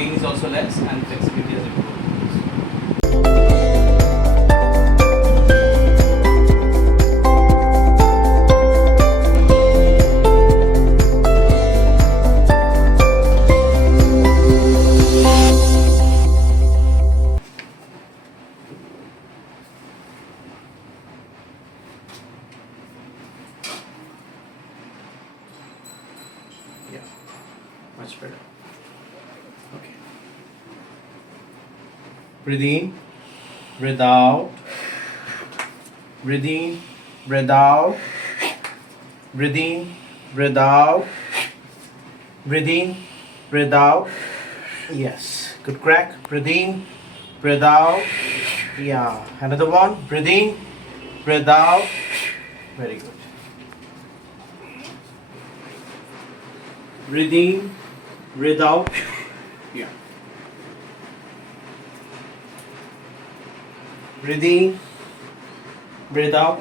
pain is also less and flexibility is improved. Yeah, much better. Okay. Breathe in, breathe out. Breathe in, breathe out. Breathe in, breathe out. Breathe in, breathe out. Yes, good crack. Breathe in, breathe out. Yeah, another one. Breathe in, breathe out. Very good. Breathe in, breathe out. Yeah. Breathe in, breathe out.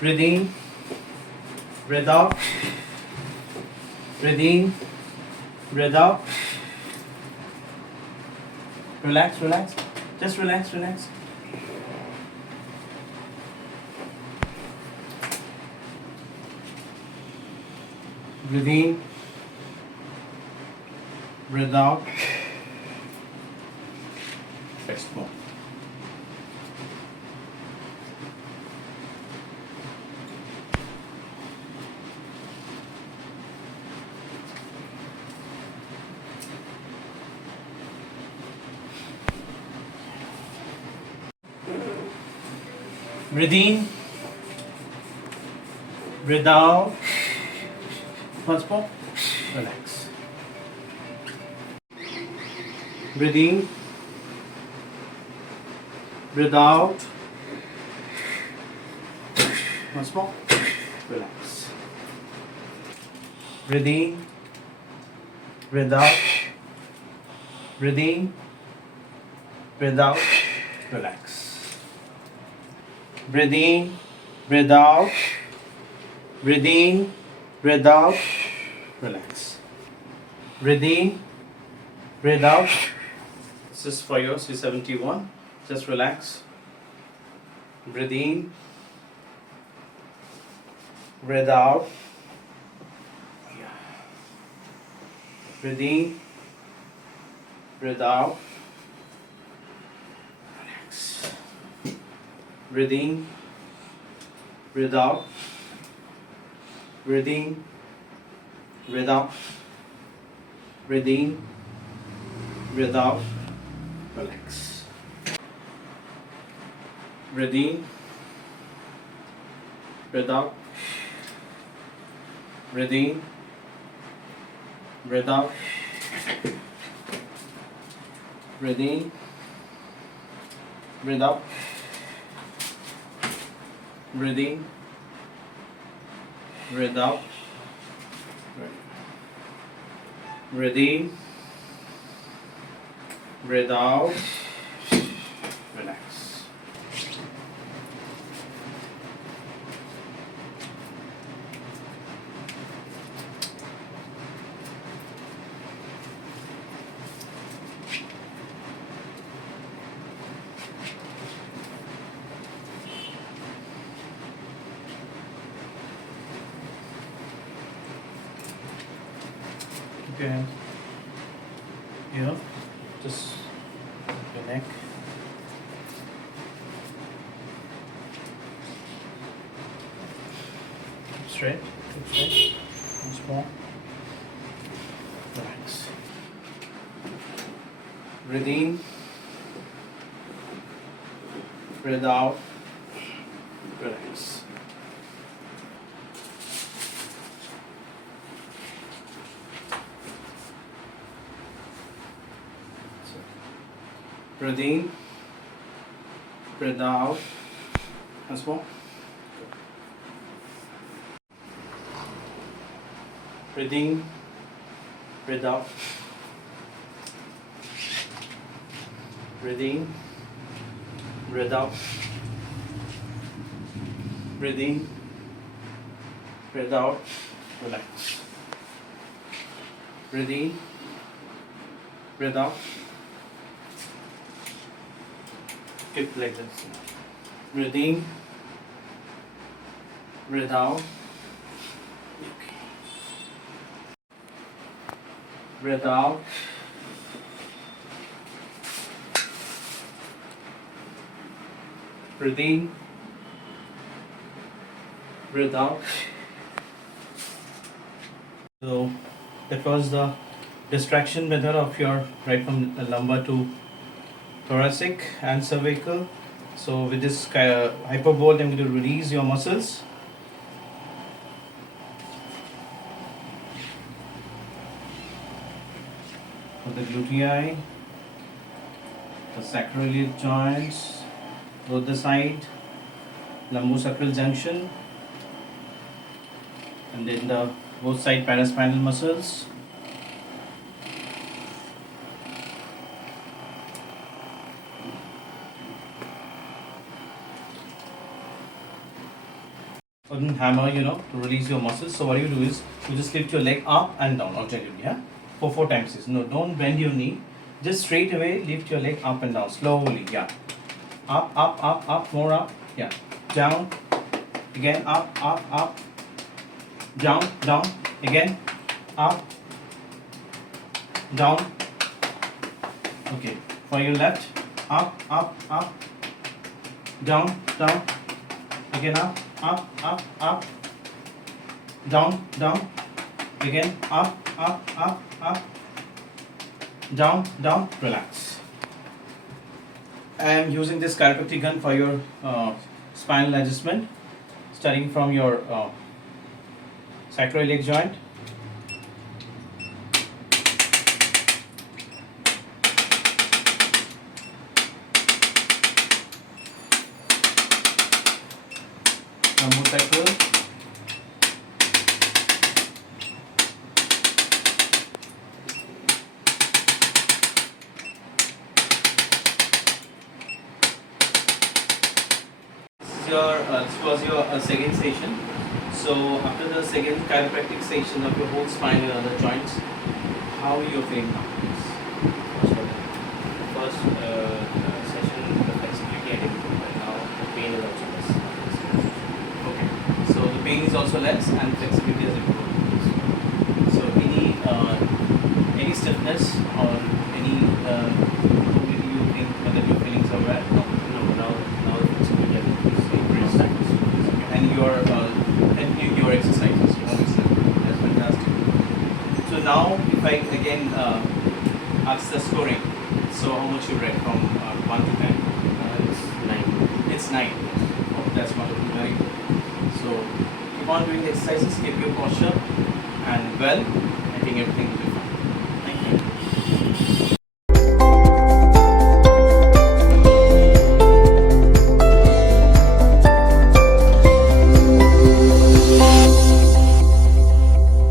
Breathe in, breathe out. Breathe in, breathe out. Relax, relax. Just relax, relax. Breathe in, breathe out. Rest more. Breathe in, breathe out. Once more, relax. Breathe in, breathe out. Once more, relax. Breathe in, breathe out. Breathe in, breathe out. Relax. Breathe in, breathe out. Breathe in, breathe out. Relax. Breathe in, breathe out. This is for your C71. Just relax. Breathe in, breathe out. Yeah. Breathe in, breathe out. Relax. Breathe in, breathe out. Breathe in, breathe out. Breathe in, breathe out. Relax. Breathe in, breathe out. Breathe in, breathe out. Breathe in, breathe out. Breathe in, breathe out. Breathe in, breathe out. Relax. Keep your hand here, just your neck. Straight, keep straight. Once more. Relax. Breathe in, breathe out. Relax. Breathe in, breathe out. Once more. Breathe in, breathe out. Breathe in, breathe out. Breathe in, breathe out, relax. Breathe in, breathe out. Keep like this. Breathe in, breathe out. Okay. Breathe out. Breathe in, breathe out. So that was the distraction method of your right from lumbar to thoracic and cervical. So with this hyperbole, I'm going to release your muscles. For the glutei, the sacroiliac joints, both the side, lumbosacral junction, and then the both side paraspinal muscles. Hammer, to release your muscles. So what you do is you just lift your leg up and down alternately, yeah, for 4 times. No, don't bend your knee. Just straight away lift your leg up and down slowly, yeah. Up, up, up, up, more up, yeah. Down, again, up, up, up. Down, down, again, up, down. Okay, for your left, up, up, up, down, down, again, up, up, up, up, down, down, again, up, up, up, up, down, down, relax. I am using this chiropractic gun for your spinal adjustment, starting from your sacroiliac joint. Lumbosacral. This was your second session. So after the second chiropractic session of your whole spine and other joints, how are you feeling now? First session, the flexibility I did, but now the pain is also less. Okay. So the pain is also less and flexibility is improved. So any stiffness or any mobility you think that your feelings are bad? No. Now the flexibility is increased. And you are continuing your exercises. That's fantastic. So now, if I again ask the scoring, so how much you rate from 1 to 10? It's 9. It's 9. Oh, that's wonderful. Very good. So keep on doing the exercises, keep your posture, and well, I think everything will be fine.